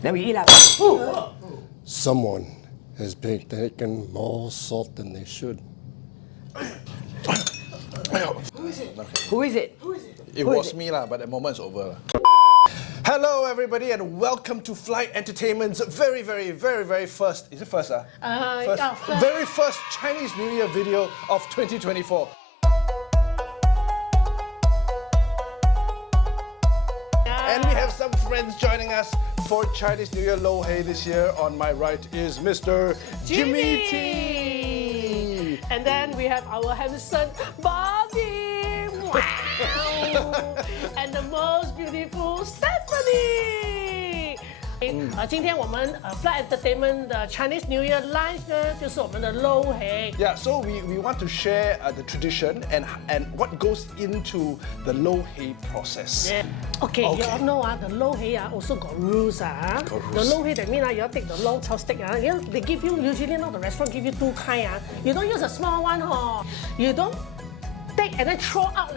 Then we eat lah. Someone has been taking more salt than they should. Who is it? It was me lah, but the moment's over. Hello everybody and welcome to Flight Entertainment's very first, is it first? Very first Chinese New Year video of 2024. And we have some friends joining us for Chinese New Year Lo Hei this year. On my right is Mr. Jimmy T. And then we have our handsome Bobby. Wow. And the most beautiful Stephanie. 今天我们Flight Entertainment 的 Chinese New Year lunch 呢，就是我们的 Lo Hei。 Yeah, so we want to share the tradition and what goes into the Lo Hei process. Yeah. Okay, you all know the Lo Hei also got rules The Lo Hei that means you take the long chopstick you know, they give you usually the restaurant give you two kind You don't use a small one You don't take and then throw out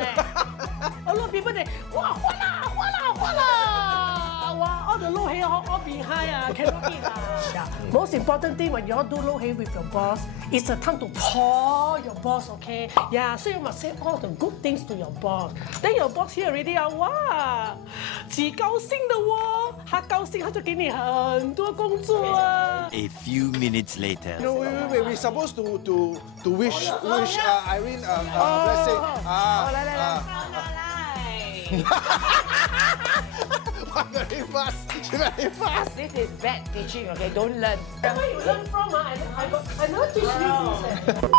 A lot of people they wow all the Lo Hei all behind cannot eat Yeah. Most important thing when you all do Lo Hei with your boss is the time to pour your boss, okay? Yeah, so you must say all the good things to your boss. Then your boss here already 哇，极高兴的他高兴他就给你很多工作A few minutes later. No, wait. We're supposed to wish Irene let's say very fast. This is bad teaching, okay? Don't learn. Where you learn from I never teach you this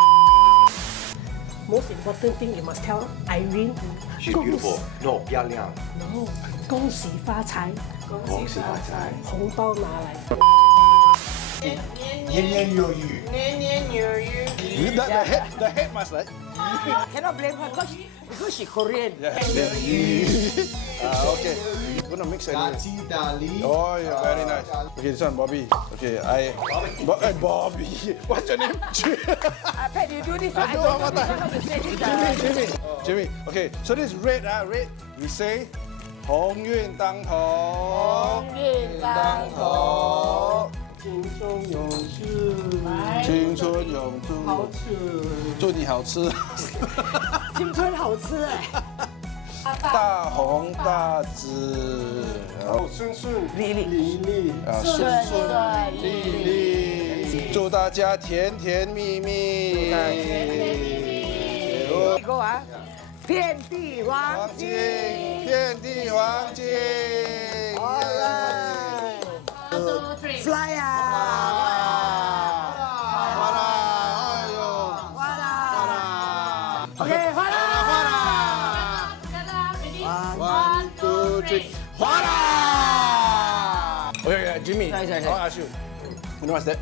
Most important thing you must tell Irene. She's beautiful. No, 漂亮. No, 恭喜发财。恭喜发财。红包拿来。年年有余。 The head must like. Cannot blame her because she's Korean. Okay. You're gonna mix it. Oh yeah, very nice. Okay, this one Bobby. Okay, Bobby. What's your name? I bet you do this one. I do don't one more know how to say this Jimmy. Okay, so this is red. Red. We say 鸿运当头。鸿运当头。青春永驻，青春永驻，好吃，祝你好吃。青春好吃大红大紫，然后顺顺利利顺利利，祝大家甜甜蜜蜜。Go 遍地黄金，遍地黄金。Fly ！OK， 花啦 ！One, two, three， 花啦 ！Okay, Jimmy, I want to ask you. You know what's that?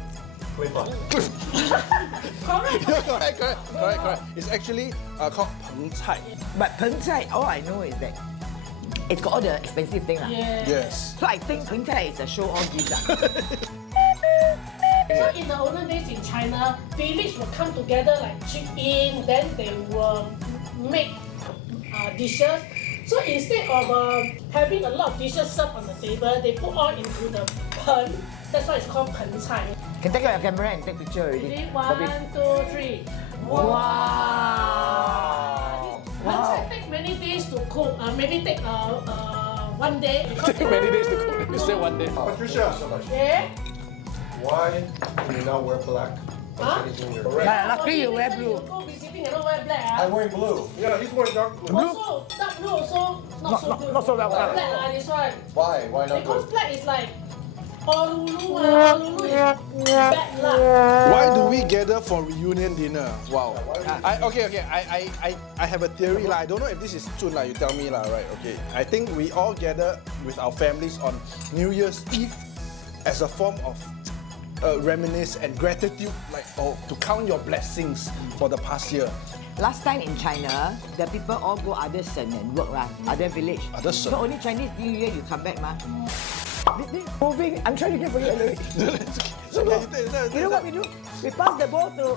Correct. It's actually called 盆菜. But 盆菜, all I know is that it's got all the expensive thing Yes. So I think 盆菜 is a show off dish So in the olden days in China, village will come together like chip in, then they will make dishes. So instead of having a lot of dishes served on the table, they put all into the pen. That's why it's called 盆菜. Can take out your camera and take picture already. Ready? 1, 2, 3. Wow! Wow. Take many days to cook. Maybe take 1 day. Take many days to cook. You say 1 day. Patricia, Yeah? why do you not wear black? Huh? Luckily you wear blue. You go visiting and not wear black. I'm wearing blue. Yeah, he's wearing dark blue. Also, dark blue also not so good. Not so well. Black this one. Why? Why not Because good? black is like Honolulu is bad luck. Why do we gather for reunion dinner? Wow. I have a theory I don't know if this is true you tell me right? Okay. I think we all gather with our families on New Year's Eve as a form of reminisce and gratitude, to count your blessings for the past year. Last time in China, the people all go other Sheng and work other village. Other Sheng. So only Chinese New Year you come back Moving, I'm trying to get for you. You know what we do? We pass the ball to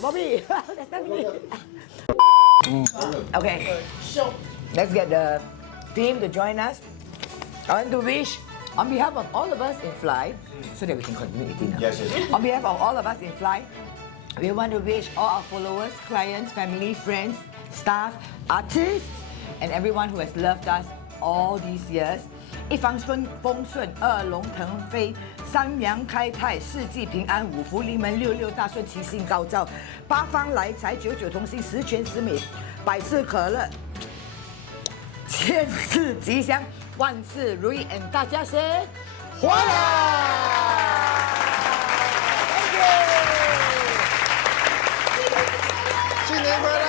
Bobby. That's not me. Okay, let's get the team to join us. I want to wish On behalf of all of us in Fly, so that we can continue eating. Yes, yes. On behalf of all of us in Fly, we want to wish all our followers, clients, family, friends, staff, artists, and everyone who has loved us all these years. 一帆风顺，二龙腾飞，三阳开泰，四季平安，五福临门，六六大顺，七星高照，八方来财，九九同心，十全十美，百事可乐，千事吉祥，万事如意，and 大家先欢来 ！Thank you。新年快乐！